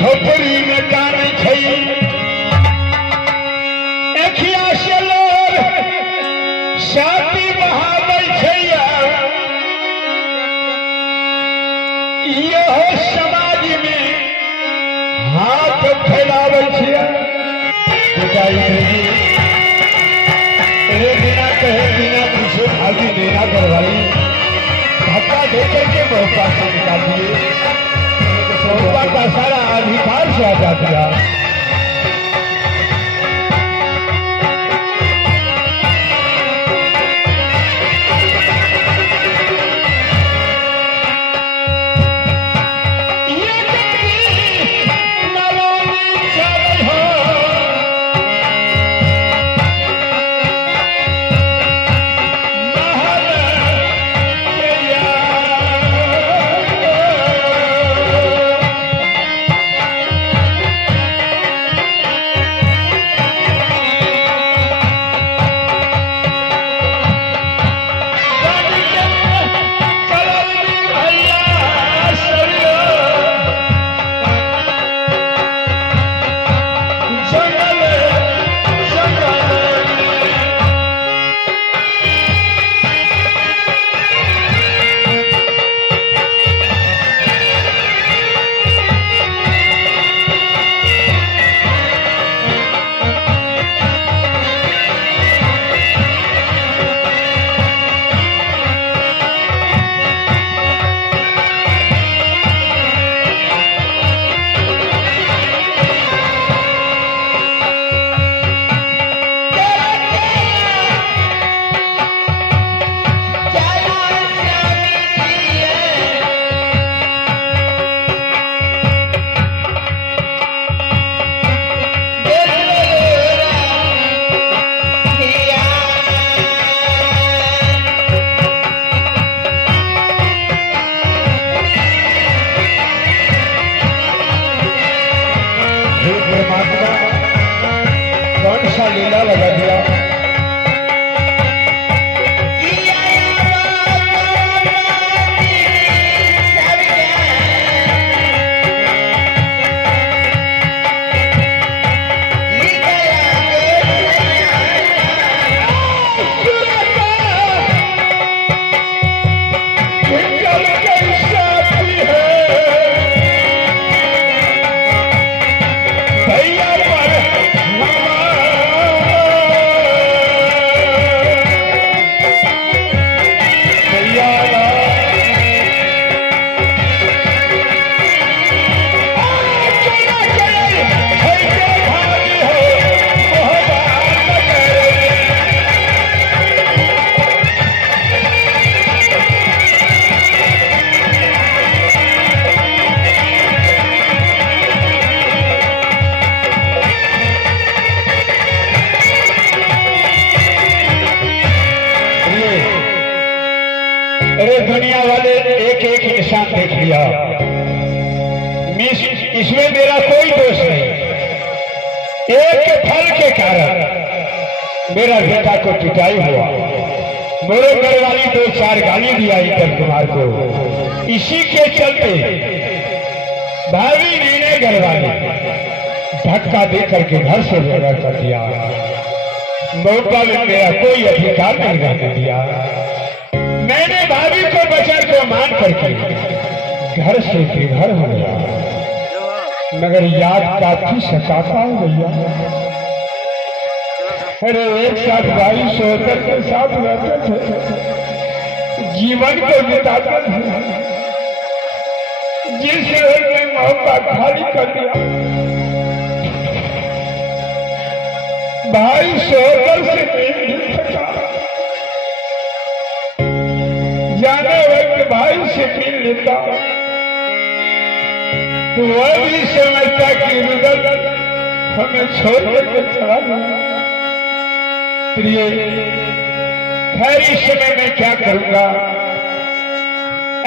झोपड़ी में जाने छई एखिया से लोर शादी बहावे छैया यह समाज में हाथ फैलावे छिया बिना कहे बिना पूछे भागी देना करवाई धक्का देकर के बहुपा से निकाल दिए बहुपा का सारा अधिकार से आजाद दिया लीला लगा दिया अरे दुनिया वाले एक एक इंसान देख लिया इसमें मेरा कोई दोष नहीं एक फल के कारण मेरा बेटा को पिटाई हुआ मेरे घर वाली 2-4 गाली दिया इंदर कुमार को इसी के चलते भाभी ने घर वाली धक्का दे करके घर से बेघर कर दिया मौका में मेरा कोई अधिकार नहीं रहने दिया मैंने भाभी को बचन को मान करके घर से बेघर हो गया मगर याद काफी सताता है भैया अरे एक साथ भाई सोहतर के साथ रहते थे जीवन को बिताते थे जिस शहर में मौका खाली कर दिया भाई सोहतर से नहीं सका जाने वक्त भाई से मिल लेता तो वह भी समझता कि रुदल हमें छोड़ कर चला गया प्रिय खैर इस समय मैं क्या करूंगा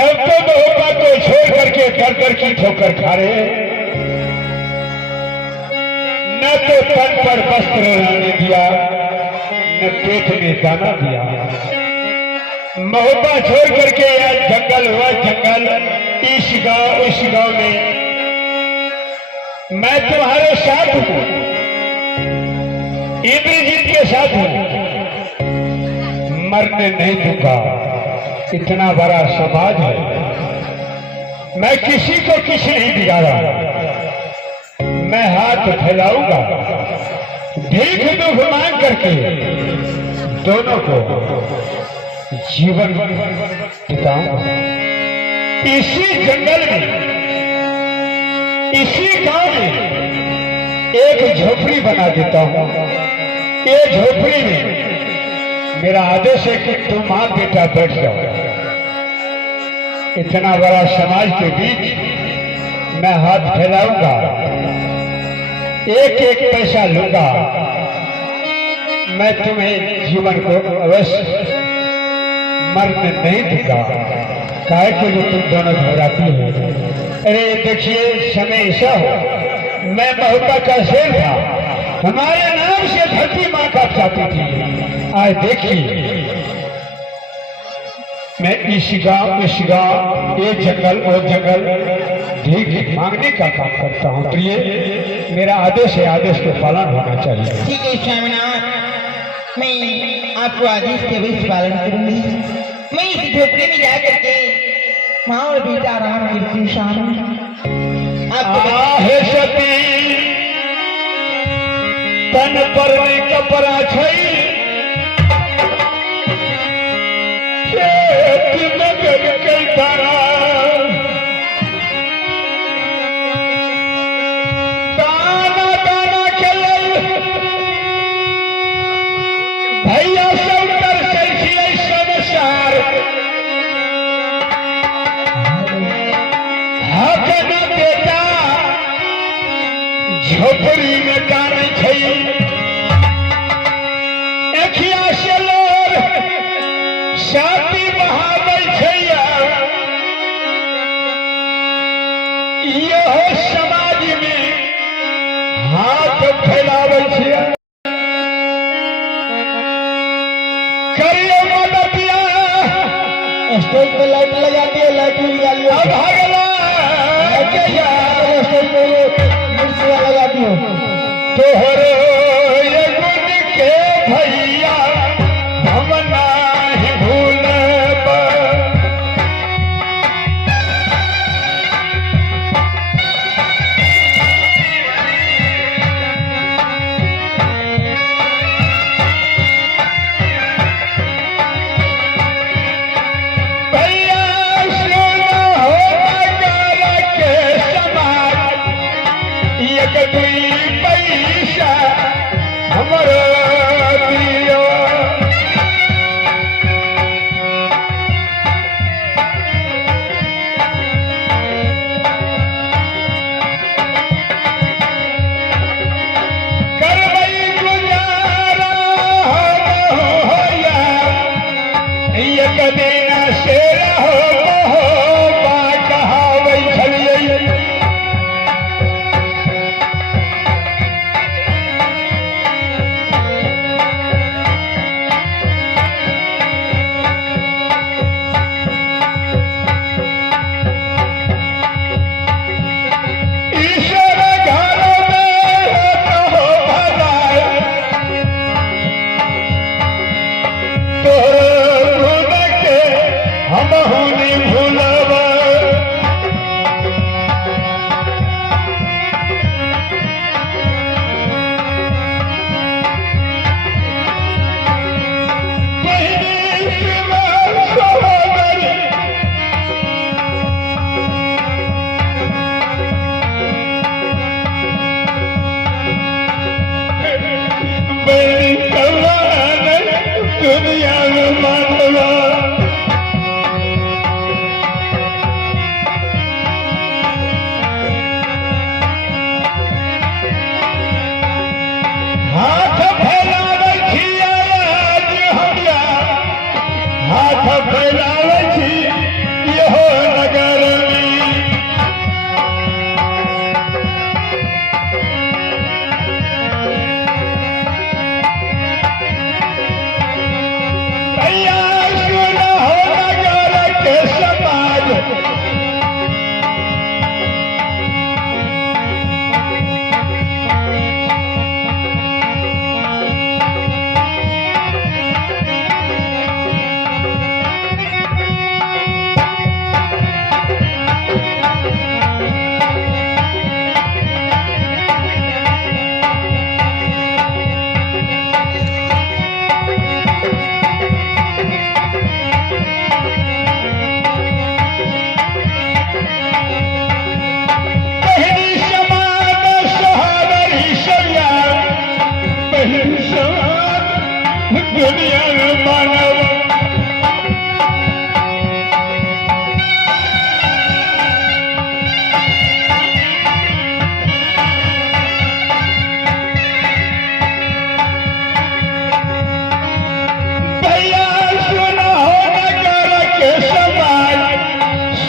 अब तो मौका को छोड़ करके कर की ठोकर खा रहे न तो तन पर वस्त्र रहने दिया न पेट में दाना दिया महोबा छोड़ करके आज जंगल हुआ जंगल इस गांव में मैं तुम्हारे साथ हूं, इंद्रजीत के साथ हूं, मरने नहीं दूंगा। इतना बड़ा समाज है, मैं किसी को किसी नहीं बिगाड़ा। मैं हाथ फैलाऊंगा, भीख दुख मांग करके दोनों को जीवन बिताऊंगा। इसी जंगल में, इसी गांव में एक झोपड़ी बना देता हूं। ये झोपड़ी में मेरा आदेश है कि तुम मां बेटा बैठ जाओ। इतना बड़ा समाज के बीच मैं हाथ फैलाऊंगा, एक एक पैसा लूंगा। मैं तुम्हें जीवन को अवश्य मरने नहीं दूंगा। काहे के लिए तुम दोनों घबराती हो? अरे देखिए, समय ऐसा हो, मैं महुआ का शेर था, हमारे नाम से धरती मां का चाहती थी। आज देखिए, मैं इस गांव, ये जंगल और जंगल भीख मांगने का काम करता हूँ। तो ये मेरा आदेश है, आदेश का पालन होना चाहिए। ठीक है स्वामीनाथ, मैं आपको आदेश के अवश्य पालन करूंगी। मैं इस झोपड़ी में जा करके माँ और बेटा आराम करती हूँ। शाम सती तन पर कपड़ा छई, दाना दाना खेल भैया सौतर से संसार हक न बेटा झोपड़ी में गाने छई। अखिया से लोर शादी बहावे छैया, यह समाज में हाथ फैलावे छैया। करिए मददिया, स्टेज पे लाइट लगा दिए, लाइट लगा लिया। अब भागला क्या स्टेज पे मिर्ची लगा दियो। तोहरो ये गुण के भैया हम नाही भूलब। भैया सुनो हो नगर के समाज, एक दुई पैसा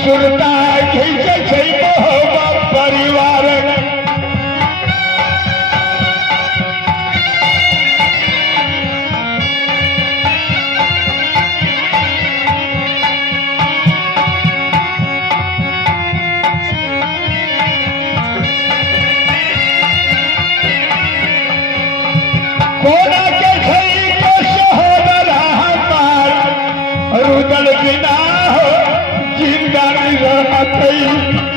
सुनता खींचे छै मोहब्बत परिवार कोना के छै के सहोदर हमार रुदल बिना हो जिंदा नहीं रहतै